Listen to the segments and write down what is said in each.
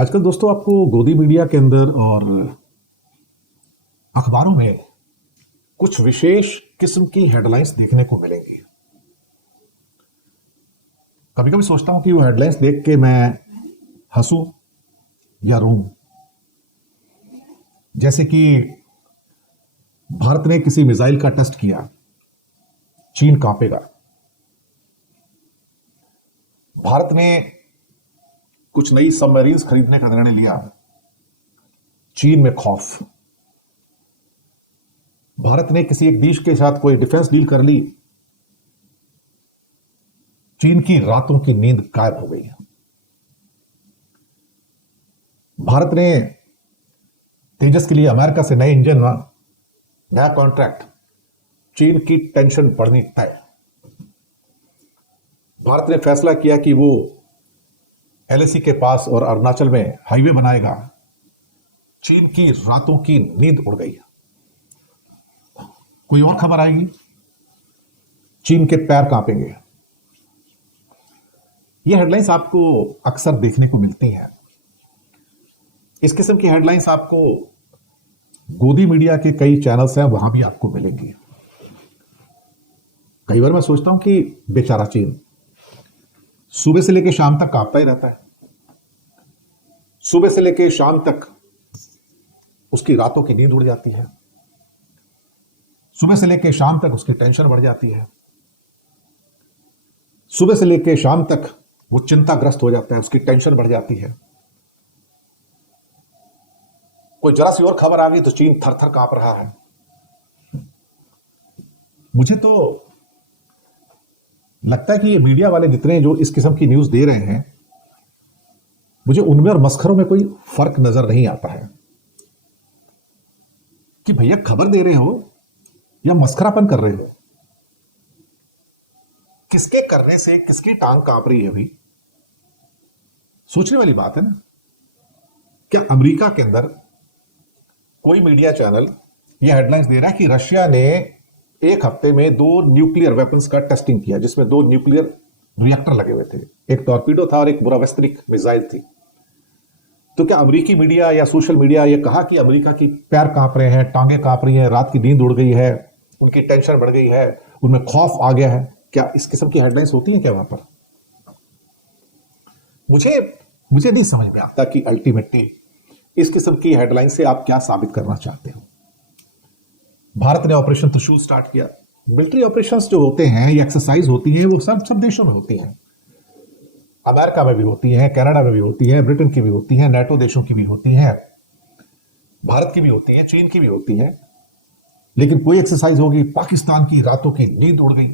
आजकल दोस्तों आपको गोदी मीडिया के अंदर और अखबारों में कुछ विशेष किस्म की हेडलाइंस देखने को मिलेंगी। कभी कभी सोचता हूं कि वो हेडलाइंस देख के मैं हंसूं या रोऊं। जैसे कि भारत ने किसी मिसाइल का टेस्ट किया, चीन कांपेगा। भारत ने कुछ नई सबमरीन्स खरीदने का निर्णय लिया, चीन में खौफ। भारत ने किसी एक देश के साथ कोई डिफेंस डील कर ली, चीन की रातों की नींद गायब हो गई। भारत ने तेजस के लिए अमेरिका से नए इंजन, नया कॉन्ट्रैक्ट, चीन की टेंशन बढ़नी तय। भारत ने फैसला किया कि वो एलएसी के पास और अरुणाचल में हाईवे बनाएगा, चीन की रातों की नींद उड़ गई। कोई और खबर आएगी, चीन के पैर कांपेंगे। यह हेडलाइंस आपको अक्सर देखने को मिलती हैं। इस किस्म की हेडलाइंस आपको गोदी मीडिया के कई चैनल्स हैं, वहां भी आपको मिलेंगी। कई बार मैं सोचता हूं कि बेचारा चीन सुबह से लेकर शाम तक कांपता ही रहता है। सुबह से लेकर शाम तक उसकी रातों की नींद उड़ जाती है। सुबह से लेकर शाम तक उसकी टेंशन बढ़ जाती है। सुबह से लेकर शाम तक वो चिंताग्रस्त हो जाता है, उसकी टेंशन बढ़ जाती है। कोई जरा सी और खबर आ गई तो चीन थर थर कांप रहा है। मुझे तो लगता है कि ये मीडिया वाले जितने जो इस किस्म की न्यूज दे रहे हैं, मुझे उनमें और मस्खरों में कोई फर्क नजर नहीं आता है कि भैया खबर दे रहे हो या मस्खरापन कर रहे हो। किसके करने से किसकी टांग कांप रही है अभी, सोचने वाली बात है ना। क्या अमेरिका के अंदर कोई मीडिया चैनल यह हेडलाइंस दे रहा है कि रशिया ने एक हफ्ते में 2 न्यूक्लियर वेपन्स का टेस्टिंग किया, जिसमें 2 न्यूक्लियर रिएक्टर लगे हुए थे, एक टॉर्पीडो था और एक बुरावेस्त्रिक मिसाइल थी। तो क्या अमेरिकी मीडिया या सोशल मीडिया ये कहा कि अमेरिका की पैर कांप रहे हैं, टांगे कांप रही हैं, रात की नींद उड़ गई है, उनकी टेंशन बढ़ गई है, उनमें खौफ आ गया है? क्या इस किस्म की हेडलाइंस होती हैं क्या वहां पर? मुझे नहीं समझ में आता कि अल्टीमेटली इस किस्म की हेडलाइन से आप क्या साबित करना चाहते हो। भारत ने ऑपरेशन त्रिशूल स्टार्ट किया। मिलिट्री ऑपरेशंस जो होते हैं, ये एक्सरसाइज होती है, वो सब देशों में होती हैं। अमेरिका में भी होती हैं, कनाडा में भी होती है, ब्रिटेन की भी होती है, नाटो देशों की भी होती है, भारत की भी होती है, चीन की भी होती है। लेकिन कोई एक्सरसाइज होगी, पाकिस्तान की रातों की नींद उड़ गई,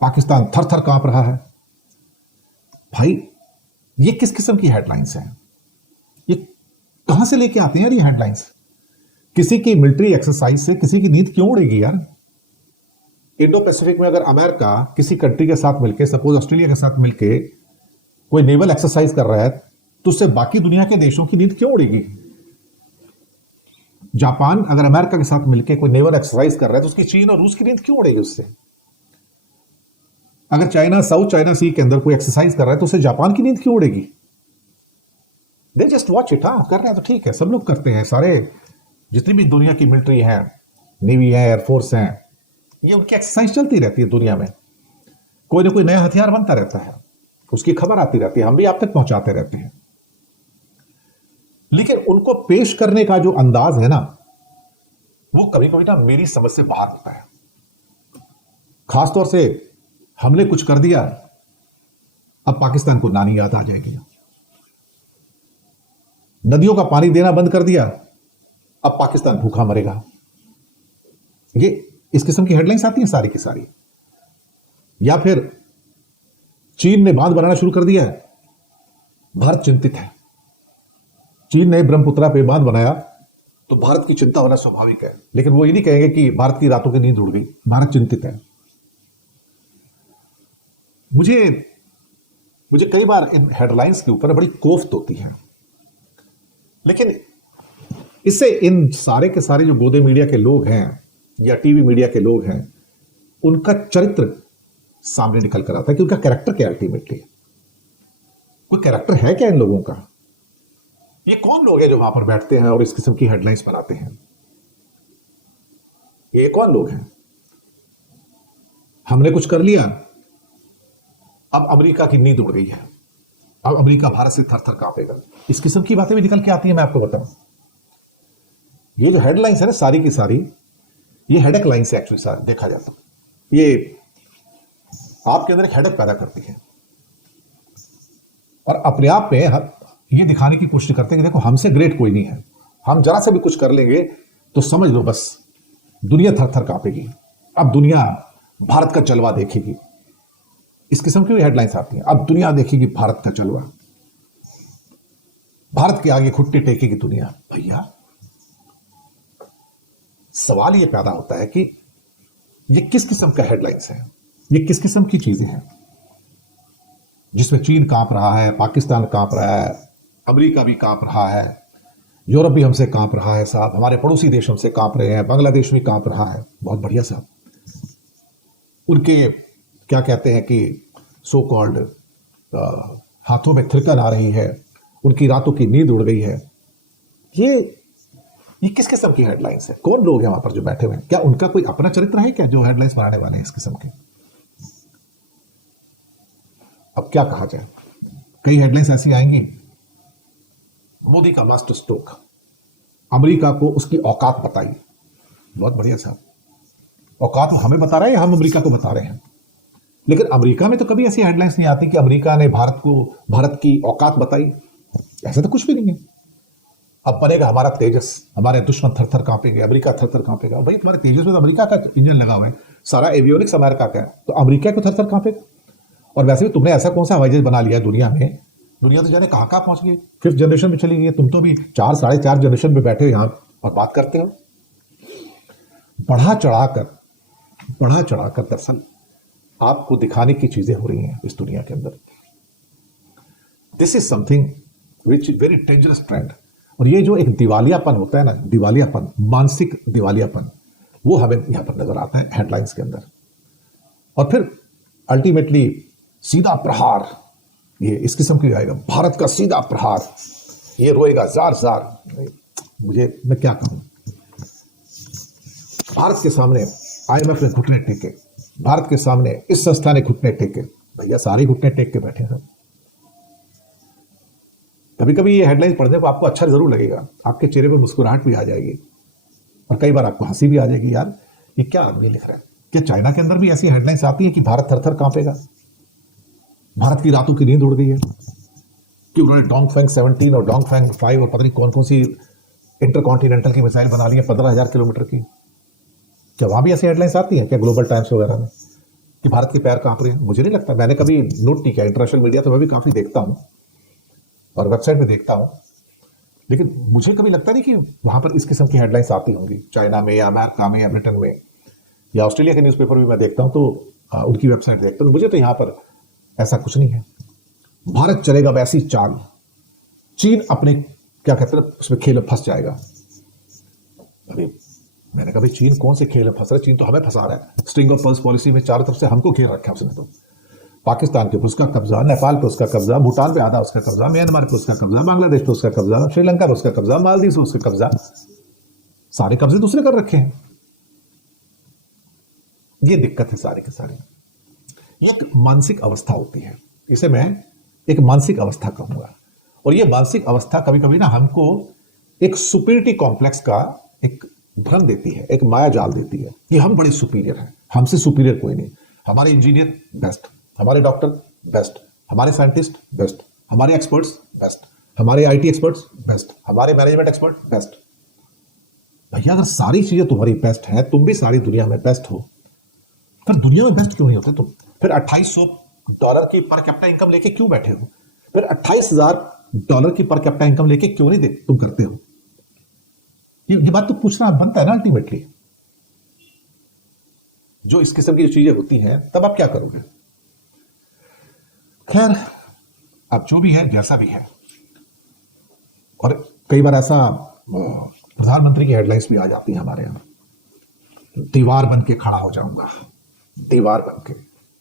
पाकिस्तान थर थर कांप रहा है। भाई ये किस किस्म की हेडलाइंस हैं? ये कहां से लेके आते हैं यार ये हेडलाइंस? किसी की मिलिट्री एक्सरसाइज से किसी की नींद क्यों उड़ेगी यार? इंडो पैसिफिक में अगर अमेरिका किसी कंट्री के साथ मिलकर, सपोज ऑस्ट्रेलिया के साथ मिलकर कोई नेवल एक्सरसाइज कर रहा है, तो उससे बाकी दुनिया के देशों की नींद क्यों उड़ेगी? जापान अगर अमेरिका के साथ मिलकर कोई नेवल एक्सरसाइज कर रहा है, तो उसकी चीन और रूस की नींद क्यों उड़ेगी उससे? अगर चाइना साउथ चाइना सी के अंदर कोई एक्सरसाइज कर रहा है, तो उससे जापान की नींद क्यों उड़ेगी? They just watch it. हाँ, कर रहे हैं तो ठीक है, सब लोग करते हैं, सारे जितनी भी दुनिया की मिलिट्री है, नेवी है, एयरफोर्स है, ये उनकी एक्सरसाइज चलती रहती है। दुनिया में कोई ना कोई नया हथियार बनता रहता है, उसकी खबर आती रहती है, हम भी आप तक पहुंचाते रहते हैं। लेकिन उनको पेश करने का जो अंदाज है ना, वो कभी कभी ना मेरी समझ से बाहर होता है। खासतौर से हमने कुछ कर दिया, अब पाकिस्तान को नानी याद आ जाएगी। नदियों का पानी देना बंद कर दिया, अब पाकिस्तान भूखा मरेगा। ये इस किस्म की हेडलाइंस आती हैं सारी की सारी। या फिर चीन ने बांध बनाना शुरू कर दिया है, भारत चिंतित है। चीन ने ब्रह्मपुत्रा पे बांध बनाया तो भारत की चिंता होना स्वाभाविक है, लेकिन वो ये नहीं कहेंगे कि भारत की रातों की नींद उड़ गई, भारत चिंतित है। मुझे कई बार इन हेडलाइंस के ऊपर बड़ी कोफ्त होती है, लेकिन इससे इन सारे के सारे जो गोदे मीडिया के लोग हैं या टीवी मीडिया के लोग हैं, उनका चरित्र सामने निकल कर आता है कि उनका कैरेक्टर क्या, अल्टीमेटली कोई कैरेक्टर है क्या इन लोगों का? ये कौन लोग हैं जो वहां पर बैठते हैं और इस किस्म की हेडलाइंस बनाते हैं? ये कौन लोग हैं? हमने कुछ कर लिया, अब अमेरिका की नींद उड़ गई है, अब अमेरिका भारत से थर थर कांपेगा, इस किस्म की बातें भी निकल के आती है। मैं आपको बताऊं, ये जो हेडलाइंस है ना सारी की सारी, ये हेडेक लाइन से एक्चुअली सारा देखा जाता है, ये आपके अंदर एक हेडेक पैदा करती है और अपने आप में ये दिखाने की कोशिश करते हैं कि देखो हमसे ग्रेट कोई नहीं है, हम जरा से भी कुछ कर लेंगे तो समझ लो बस दुनिया थर थर कांपेगी, अब दुनिया भारत का जलवा देखेगी। इस किस्म की हेडलाइंस आती हैं, अब दुनिया देखेगी भारत का जलवा, भारत के आगे घुटने टेकेगी दुनिया। भैया सवाल ये पैदा होता है कि ये किस किस्म का हेडलाइंस है, ये किस किस्म की चीजें हैं जिसमें चीन कांप रहा है, पाकिस्तान कांप रहा है, अमेरिका भी कांप रहा है, यूरोप भी हमसे कांप रहा है साहब, हमारे पड़ोसी देश हमसे कांप रहे हैं, बांग्लादेश भी कांप रहा है। बहुत बढ़िया साहब, उनके क्या कहते हैं कि सो कॉल्ड हाथों में थिरकन आ रही है, उनकी रातों की नींद उड़ गई है। ये किस किस्म की हेडलाइंस है? कौन लोग हैं वहां पर जो बैठे हुए हैं? क्या उनका कोई अपना चरित्र है क्या जो हेडलाइंस बनाने वाले हैं इस किस्म के? अब क्या कहा जाए, कई हेडलाइंस ऐसी आएंगी, मोदी का मास्टर स्ट्रोक, अमेरिका को उसकी औकात बताई। बहुत बढ़िया साहब, औकात वो हमें बता रहे हैं, हम अमेरिका को बता रहे हैं। लेकिन अमेरिका में तो कभी ऐसी हेडलाइंस नहीं आती कि अमेरिका ने भारत की औकात बताई, ऐसा तो कुछ भी नहीं है। अब बनेगा हमारा तेजस, हमारे दुश्मन थर थर कांपेंगे, अमेरिका थर थर कांपेगा। भाई तुम्हारे तेजस में तो अमेरिका का इंजन लगा हुआ है, सारा एवियोनिक्स अमेरिका का है, तो अमेरिका को थर थर कांपेगा। और वैसे भी तुमने ऐसा कौन सा हवाई जहाज बना लिया दुनिया में, दुनिया तो जाने कहाँ कहाँ पहुंच गई, 5th जनरेशन में चली गई है। तुम तो भी 4 साढ़े 4 जनरेशन में बैठे हो यहां और बात करते हो। बढ़ा चढ़ाकर दरअसल आपको दिखाने की चीजें हो रही हैं इस दुनिया के अंदर। This is something which is very dangerous trend. और ये जो एक दिवालियापन होता है ना, दिवालियापन, मानसिक दिवालियापन, वो हमें यहां पर नजर आता है हेडलाइंस के अंदर। और फिर अल्टीमेटली सीधा प्रहार, ये इस किस्म की आएगा, भारत का सीधा प्रहार, ये रोएगा जार जार। मैं क्या कहूं, भारत के सामने IMF ने घुटने टेके, भारत के सामने इस संस्था ने घुटने टेके। भैया सारे घुटने टेक के बैठे हैं। कभी कभी ये हेडलाइंस पढ़ने को आपको अच्छा जरूर लगेगा, आपके चेहरे पर मुस्कुराहट भी आ जाएगी और कई बार आपको हंसी भी आ जाएगी, यार ये क्या आदमी लिख रहा है। क्या चाइना के अंदर भी ऐसी हेडलाइंस आती है कि भारत थर थर कांपेगा, भारत की रातों की नींद उड़ गई है कि उन्होंने डोंगफेंग 17 और डोंगफेंग 5 और पता नहीं कौन कौन सी इंटरकॉन्टिनेंटल की मिसाइल बना ली है 15,000 किलोमीटर की। क्या वहां भी ऐसी हेडलाइंस आती है क्या ग्लोबल टाइम्स वगैरह में कि भारत के पैर कांप रहे हैं? मुझे नहीं लगता, मैंने कभी नोट नहीं किया। इंटरनेशनल मीडिया तो मैं भी काफी देखता हूं और वेबसाइट पे देखता हूं, लेकिन मुझे कभी लगता नहीं कि वहां पर इस किस्म की हेडलाइंस आती होंगी। चाइना में या अमेरिका में या ब्रिटेन में या ऑस्ट्रेलिया के न्यूज़पेपर भी मैं देखता हूं तो उनकी वेबसाइट देखता हूं, मुझे तो यहां पर ऐसा कुछ नहीं है। भारत चलेगा वैसी चाल, चीन अपने क्या कहते हैं उसमें खेल में फंस जाएगा। अभी मैंने कहा भाई चीन कौन से खेल में फंस रहा है? चीन तो हमें फंसा रहा है। स्ट्रिंग ऑफ पर्ल्स पॉलिसी में चारों तरफ से हमको घेर रखा है उसने। तो पाकिस्तान के ऊपर उसका कब्जा, नेपाल पे उसका कब्जा, भूटान पे आधा उसका कब्जा, म्यांमार पे उसका कब्जा, बांग्लादेश पे उसका कब्जा, श्रीलंका पे उसका कब्जा, मालदीव पे उसका कब्जा, सारे कब्जे दूसरे कर रखे हैं। ये दिक्कत है सारी की सारी। ये एक मानसिक अवस्था होती है, इसे मैं एक मानसिक अवस्था कहूंगा। और ये मानसिक अवस्था कभी कभी ना हमको एक सुपीरियरिटी कॉम्प्लेक्स का एक भ्रम देती है, एक माया जाल देती है कि हम बड़े सुपीरियर हैं, हमसे सुपीरियर कोई नहीं। हमारे इंजीनियर बेस्ट, हमारे डॉक्टर बेस्ट, हमारे साइंटिस्ट बेस्ट, हमारे एक्सपर्ट्स बेस्ट, हमारे IT एक्सपर्ट्स बेस्ट, हमारे मैनेजमेंट एक्सपर्ट बेस्ट। भैया अगर सारी चीजें तुम्हारी बेस्ट हैं, तुम भी सारी दुनिया में बेस्ट हो, फिर दुनिया में बेस्ट क्यों नहीं होते तुम? फिर $2800 की पर कैपिटा इनकम लेके क्यों बैठे हो? फिर $28,000 की पर कैपिटा इनकम लेके क्यों नहीं तुम करते हो? ये बात तो पूछना बनता है ना अल्टीमेटली। जो इस किस्म की चीजें होती हैं तब आप क्या करोगे? खैर अब जो भी है जैसा भी है। और कई बार ऐसा प्रधानमंत्री की हेडलाइंस भी आ जाती है हमारे यहां, दीवार बन के खड़ा हो जाऊंगा, दीवार बन के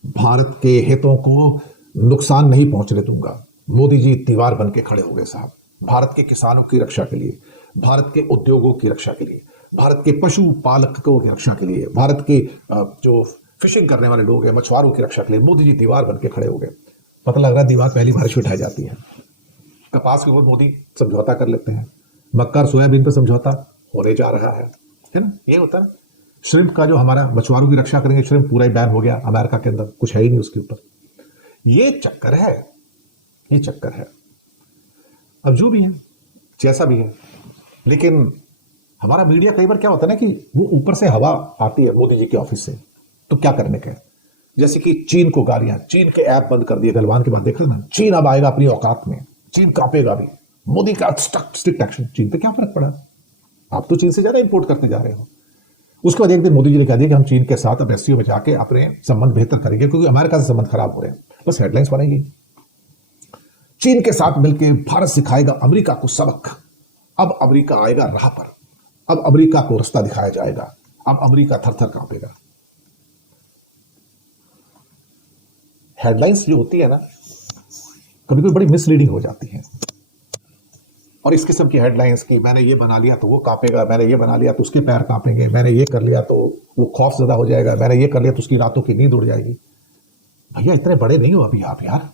भारत के हितों को नुकसान नहीं पहुंचने दूंगा। मोदी जी दीवार बन के खड़े हो गए साहब। भारत के किसानों की रक्षा के लिए, भारत के उद्योगों की रक्षा के लिए, भारत के पशु पालकों की रक्षा के लिए, भारत के जो फिशिंग करने वाले लोग हैं, मछुआरों की रक्षा के लिए मोदी जी दीवार बन के खड़े हो गए। पता लग रहा है दीवार पहली बारिश उठाई जाती है। कपास के ऊपर मोदी समझौता कर लेते हैं, मक्का और सोयाबीन पर समझौता होने जा रहा है ना? ये होता है। श्रिम्प का जो हमारा मछुआरों की रक्षा करेंगे, श्रिम्प पूरा ही बैन हो गया अमेरिका के अंदर, कुछ है ही नहीं उसके ऊपर। ये चक्कर है, ये चक्कर है। अब जो भी है, जैसा भी है, लेकिन हमारा मीडिया कई बार क्या होता है ना कि वो ऊपर से हवा आती है मोदी जी के ऑफिस से, तो क्या करने का है। जैसे कि चीन को गालियां, चीन के ऐप बंद कर दिए गलवान के बाद, देख लेना चीन अब आएगा अपनी औकात में, चीन कांपेगा भी। मोदी का स्ट्रिक्ट एक्शन, चीन पे क्या फर्क पड़ा? आप तो चीन से ज्यादा इंपोर्ट करते जा रहे हो। उसके बाद एक दिन मोदी जी ने कह दिया कि हम चीन के साथ अब एससीओ में जाके अपने संबंध बेहतर करेंगे क्योंकि अमेरिका से संबंध खराब हो रहे हैं। बस हेडलाइंस बनेगी, चीन के साथ मिलकर भारत सिखाएगा अमेरिका को सबक। अब अमेरिका आएगा राह पर, अब अमेरिका को रास्ता दिखाया जाएगा, अब अमेरिका थर थर कांपेगा। हेडलाइंस जो होती है ना, कभी कभी बड़ी मिसलीडिंग हो जाती है। और इस किस्म की हेडलाइंस की मैंने ये बना लिया तो वो कांपेगा, मैंने ये बना लिया तो उसके पैर कांपेंगे, मैंने ये कर लिया तो वो खौफ ज़्यादा हो जाएगा, मैंने ये कर लिया तो उसकी रातों की नींद उड़ जाएगी। भैया इतने बड़े नहीं हो अभी आप यार।